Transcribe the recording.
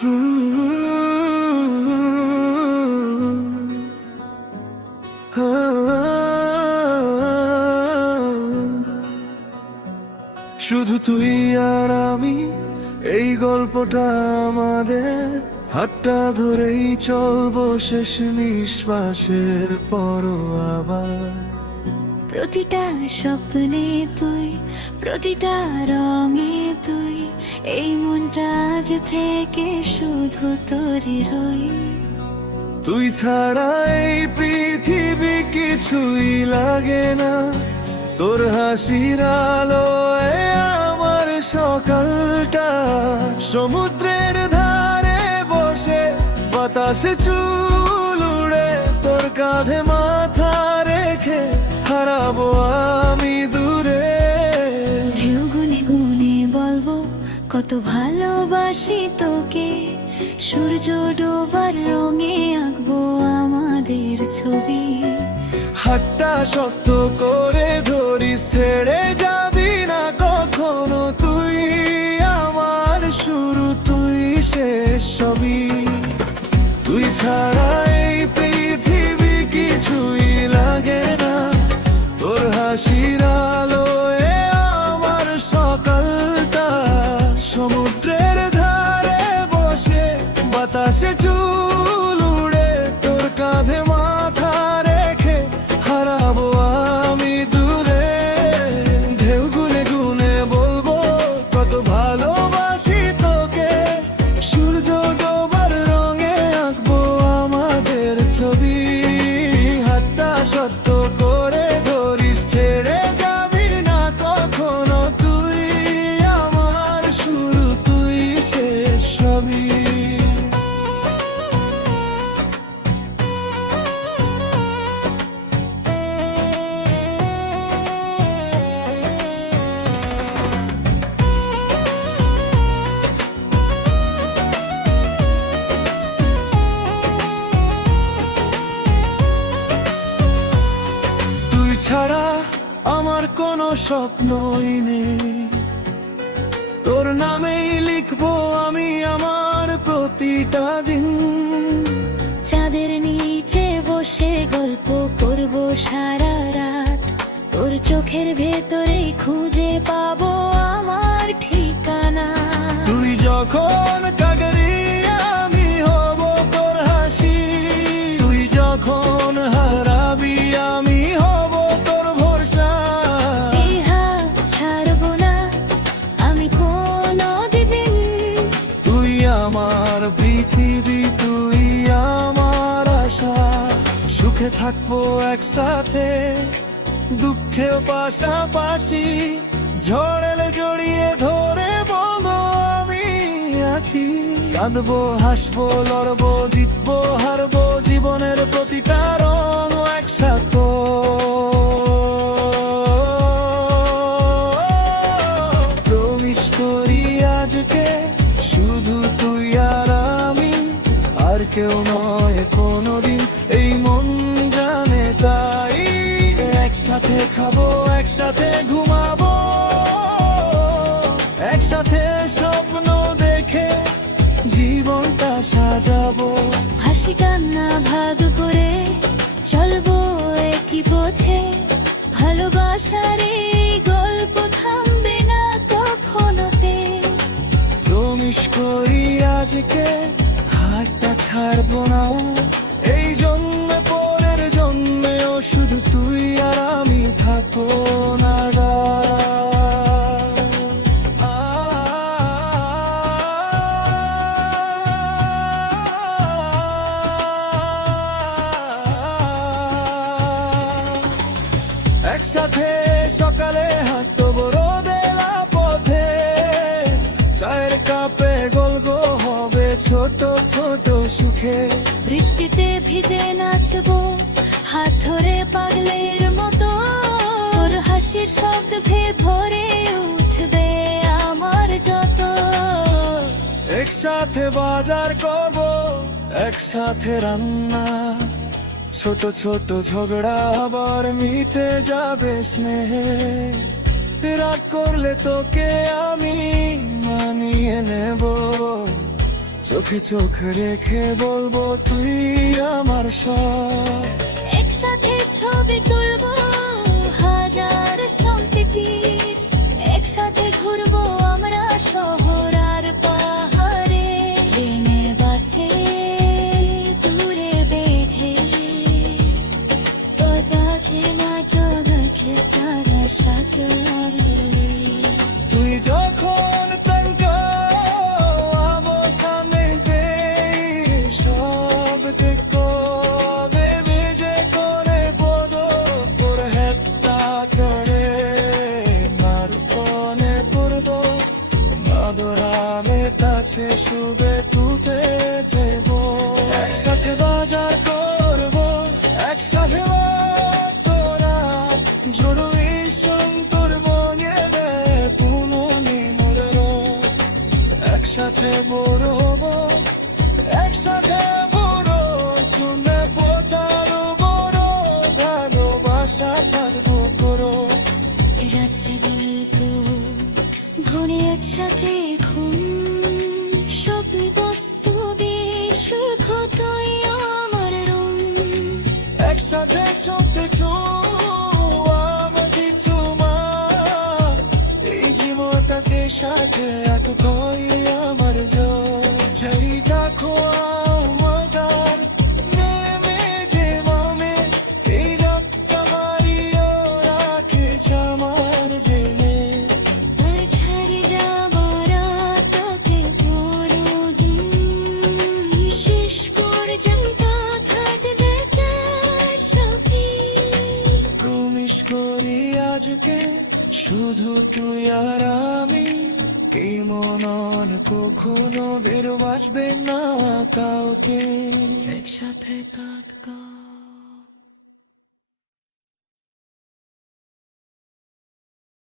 শুধু তুই আর আমি, এই গল্পটা আমাদের। হাতটা ধরেই চলবো শেষ নিঃশ্বাসের পরও আবার। প্রতিটা স্বপ্নে তুই, প্রতিটা রঙে তুই, এই মনটা আজ থেকে শুধু তোরই রই। তুই ছাড়া এই পৃথিবী কিছুই লাগে না, তোর হাসির আলোয় আমার সকালটা। সমুদ্রের ধারে বসে বাতাসে চুল উড়ে, তোর কাঁধে মাথা রেখে হারাবো আমি দূরে। ঢেউ গুনে গুনে বলবো কত ভালোবাসি তোকে, সূর্য ডোবার রঙে আঁকবো আমাদের ছবি। হাতটা শক্ত করে ধরিস, ছেড়ে যাবি না কখনো। তুই আমার শুরু, তুই শেষ সবই। তুই ছাড়া এই পৃথিবী কিছুই লাগে না, তোর হাসির আলোয় আমার সকালটা। সমুদ্রের ধারে বসে বাতাসে চুল উড়ে, তোর কাঁধে মাথা রেখে হারাবো আমি দূরে। ঢেউ গুনে গুনে বলবো কত ভালোবাসি তোকে, সূর্য ডোবার রঙে আঁকবো আমাদের ছবি। হাতটা শক্ত করে ধরিস, ছেড়ে যাবি না কখনো। তুই আমার শুরু, তুই শেষ সবই। তুই ছাড়া আমার কোনো স্বপ্নই নেই, তোর নামেই লিখবো আমি আমার প্রতিটা দিন। চাঁদের নিচে বসে গল্প করব সারা রাত, তোর চোখের ভেতরে খুঁজে পাবো আমার ঠিকানা। তুই যখন কাগরি আমি হব তোর হাসি, তুই যখন হারাবি আমি হব তোর ভরসা। এই হাত ছাড়বো না আমি কোনোদিন, তুই আমার পৃথিবী, তুই আমার আশা। সুখে থাকবো একসাথে, দুঃখেও পাশাপাশি। ঝড় এলে জড়িয়ে ধরে বলবো আমি আছি। কাঁদবো, হাসবো, লড়বো, জিতবো, হারবো, জীবনের প্রতিটা রং একসাথে। প্রমিস করি আজকে শুধু তুই আর আমি, আর কেউ নয় কোনোদিন, এই মন জানে তাই। একসাথে খাবো, একসাথে ঘুমাবো, একসাথে স্বপ্ন দেখে জীবনটা সাজাবো। হাসি কান্না ভাগ করে চলবো একই পথে, ভালোবাসার এই গল্প থামবে না কখনোতে। প্রমিস করি আজকে হাতটা ছাড়বো না, এই জন্মে পরের জন্মেও শুধু তুই আর আমি থাকো না। একসাথে সকালে হাঁটতো বড়দেলা পথে, চায়ের কাপে গল্প হবে ছোট ছোট সুখে। বৃষ্টিতে ভিজে নাচবো হাত ধরে পাগলের মতো, তোর হাসির শব্দ খেয়ে ভরে উঠবে আমার যত। একসাথে বাজার করবো, একসাথে রান্না, ছোট ছোট ঝগড়া আবার মিটে যাবে স্নেহে। রাগ করলে তোকে আমি মানিয়ে নেব, চোখে চোখ রেখে বলবো তুই আমার সব। একসাথে ছবি তুলবো হাজার সম্প্রীতির, একসাথে ঘুরবো আমরা শহর আর পাহাড়ে, ট্রেনে বাসে দূরে বেঁধে তোতাকে না তোদেরকে তারা সাথে। তুই যখন তাঙ্কাও সামনে সব দেখো বেবি যে করে বলো তোর হেত্তা করে মার কোনে পড়দো মাদরামে কাছে শুবে তুতে যাবো, একসাথে বাজার করবো একসাথে তোরা জরুরি সন্তর বনে পুনো নিমরো, একসাথে বড়বো একসাথে বড় শুনে পোতারো বড় ভালোবাসা থাকবো করো। রাত্রে তো ঘুরে একসাথে ঘুম, স্বপ্ন বাস্তবে সুখ তুই আমার রুম, একসাথে সব কিছু আমার কিছু মা, এই জীবনটাকে সাথে এক কই আমার যাই দেখো আমাদের নেমে যে মামে এই রক্ত মারিও রাখে আমার জেনে, আর ছাড়ি যাবার তাকে বড়দিন শেষ পর্যন্ত থাকবে সবই। প্রমিস করি আজকে শুধু তুই আর আমি, কি মনন কখনো বের বাজবে না কাউকে, একসাথে কাঁদ